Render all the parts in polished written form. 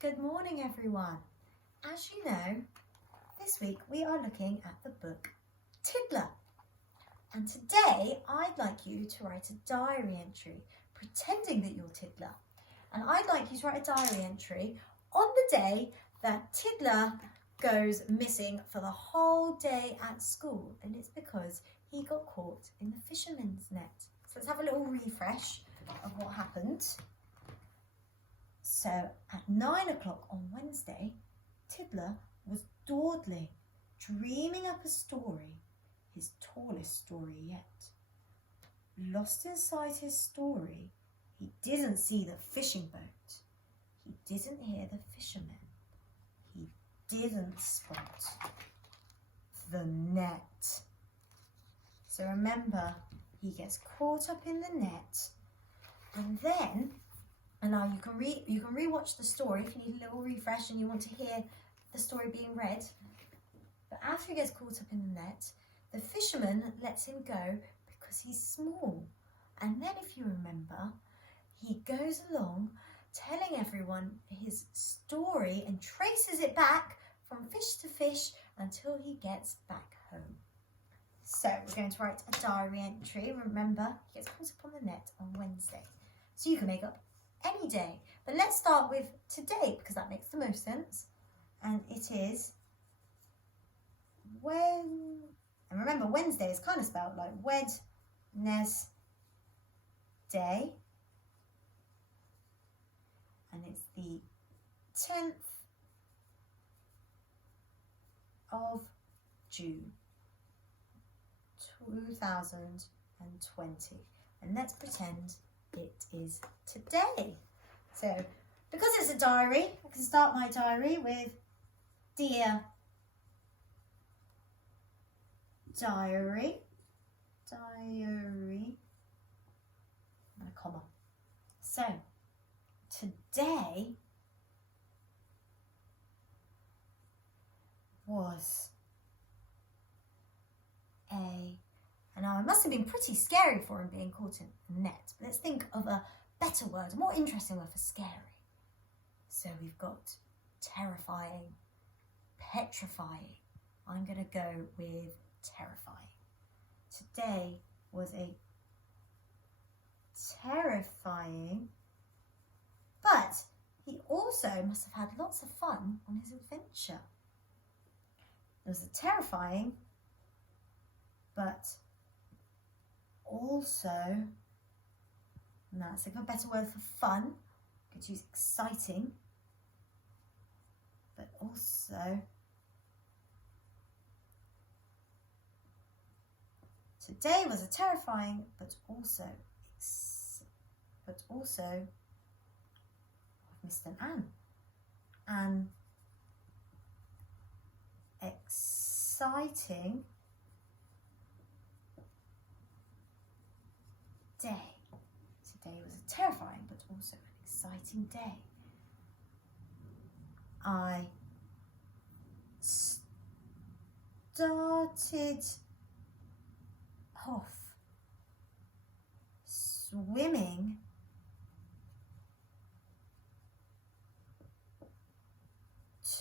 good morning everyone. As you know, this week we are looking at the book Tiddler. And today I'd like you to write a diary entry pretending that you're Tiddler. And I'd like you to write a diary entry on the day that Tiddler goes missing for the whole day at school. And it's because he got caught in the fisherman's net. So let's have a little refresh of what happened. So at 9 o'clock on Wednesday, Tiddler was dawdling, dreaming up a story, his tallest story yet. Lost inside his story, he didn't see the fishing boat. He didn't hear the fishermen. He didn't spot the net. So remember, he gets caught up in the net, and then, and now you can rewatch the story if you need a little refresh and you want to hear the story being read. But after he gets caught up in the net, the fisherman lets him go because he's small. And then, if you remember, he goes along telling everyone his story and traces it back from fish to fish until he gets back home. So we're going to write a diary entry. Remember, he gets caught up on the net on Wednesday. So you can make up any day. But let's start with today because that makes the most sense. And it is when, and remember Wednesday is kind of spelled like Wednesday. And it's the 10th of June 2020. And let's pretend it is today. So because it's a diary, I can start my diary with Dear Diary, and a comma. So today was and now it must have been pretty scary for him being caught in a net. But let's think of a better word, a more interesting word for scary. So we've got terrifying, petrifying. I'm going to go with terrifying. Today was a terrifying, but he also must have had lots of fun on his adventure. It was a terrifying, but also, and that's a good better word for fun. Could use exciting, but also today was a terrifying, but also I've missed an an exciting day. Today was a terrifying, but also an exciting day. I started off swimming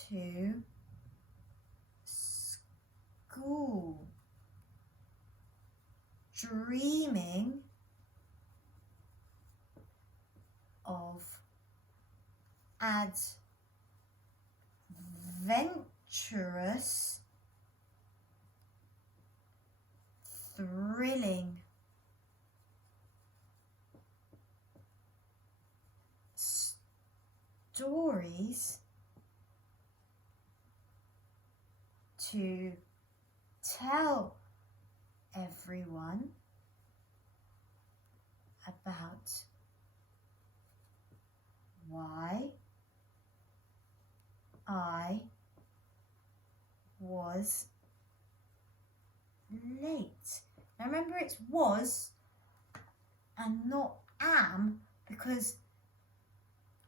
to school, dreaming of adventurous, thrilling stories to tell everyone about why I was late. Now remember, it's was and not am because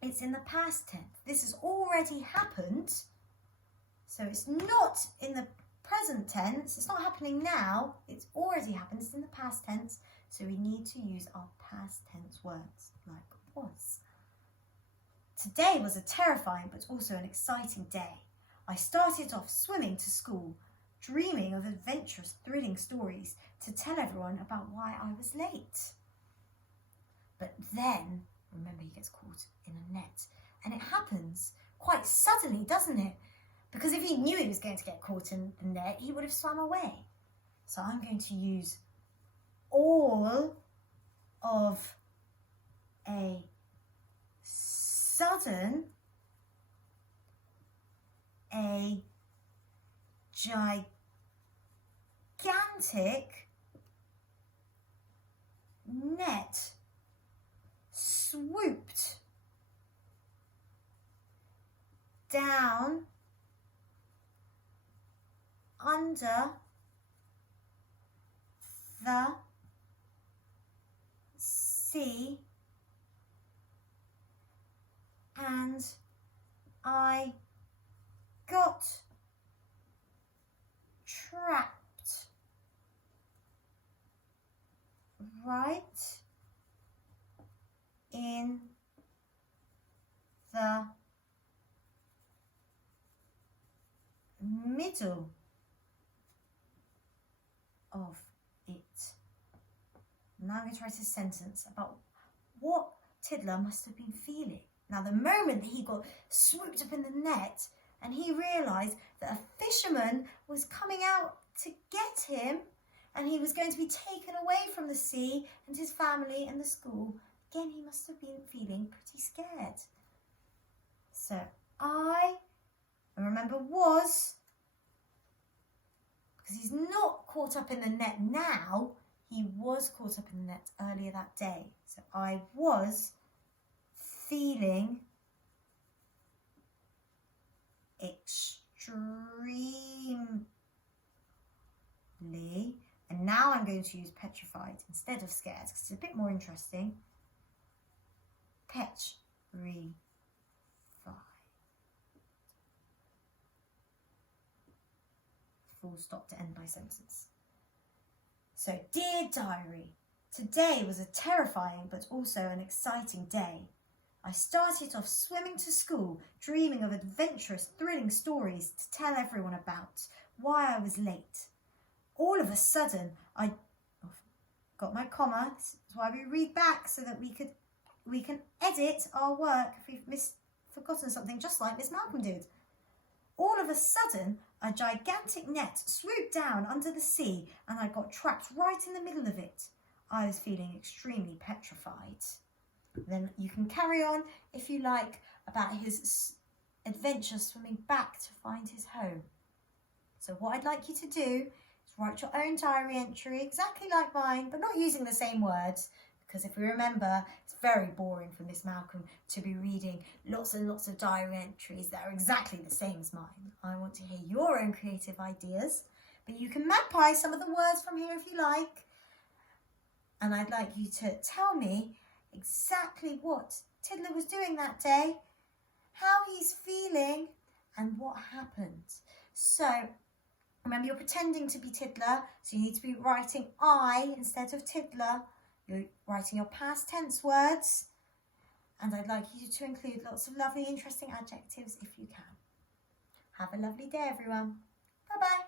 it's in the past tense. This has already happened, so it's not in the present tense. It's not happening now. It's already happened. It's in the past tense, so we need to use our past tense words like was. Today was a terrifying but also an exciting day. I started off swimming to school, dreaming of adventurous, thrilling stories to tell everyone about why I was late. But then, remember, he gets caught in a net, and it happens quite suddenly, doesn't it? Because if he knew he was going to get caught in the net, he would have swum away. So I'm going to use all of a sudden, a gigantic net swooped down under the sea, and I got trapped right in the middle of it. Now I'm going to write a sentence about what Tiddler must have been feeling. Now, the moment that he got swooped up in the net and he realised that a fisherman was coming out to get him and he was going to be taken away from the sea and his family and the school, again, he must have been feeling pretty scared. So and remember was, because he's not caught up in the net now, he was caught up in the net earlier that day. So I was feeling extremely, and now I'm going to use petrified instead of scared because it's a bit more interesting. Petrified. Full stop to end my sentence. So, dear diary, today was a terrifying but also an exciting day. I started off swimming to school, dreaming of adventurous, thrilling stories to tell everyone about why I was late. All of a sudden, I got my comma. That's why we read back so that we can edit our work if we've forgotten something, just like Miss Malcolm did. All of a sudden, a gigantic net swooped down under the sea and I got trapped right in the middle of it. I was feeling extremely petrified. Then you can carry on, if you like, about his adventure swimming back to find his home. So what I'd like you to do is write your own diary entry, exactly like mine, but not using the same words, because if we remember, it's very boring for Miss Malcolm to be reading lots and lots of diary entries that are exactly the same as mine. I want to hear your own creative ideas, but you can magpie some of the words from here if you like. And I'd like you to tell me exactly what Tiddler was doing that day, how he's feeling, and what happened. So remember, you're pretending to be Tiddler, so you need to be writing I instead of Tiddler. You're writing your past tense words, and I'd like you to include lots of lovely, interesting adjectives if you can. Have a lovely day, everyone. Bye-bye.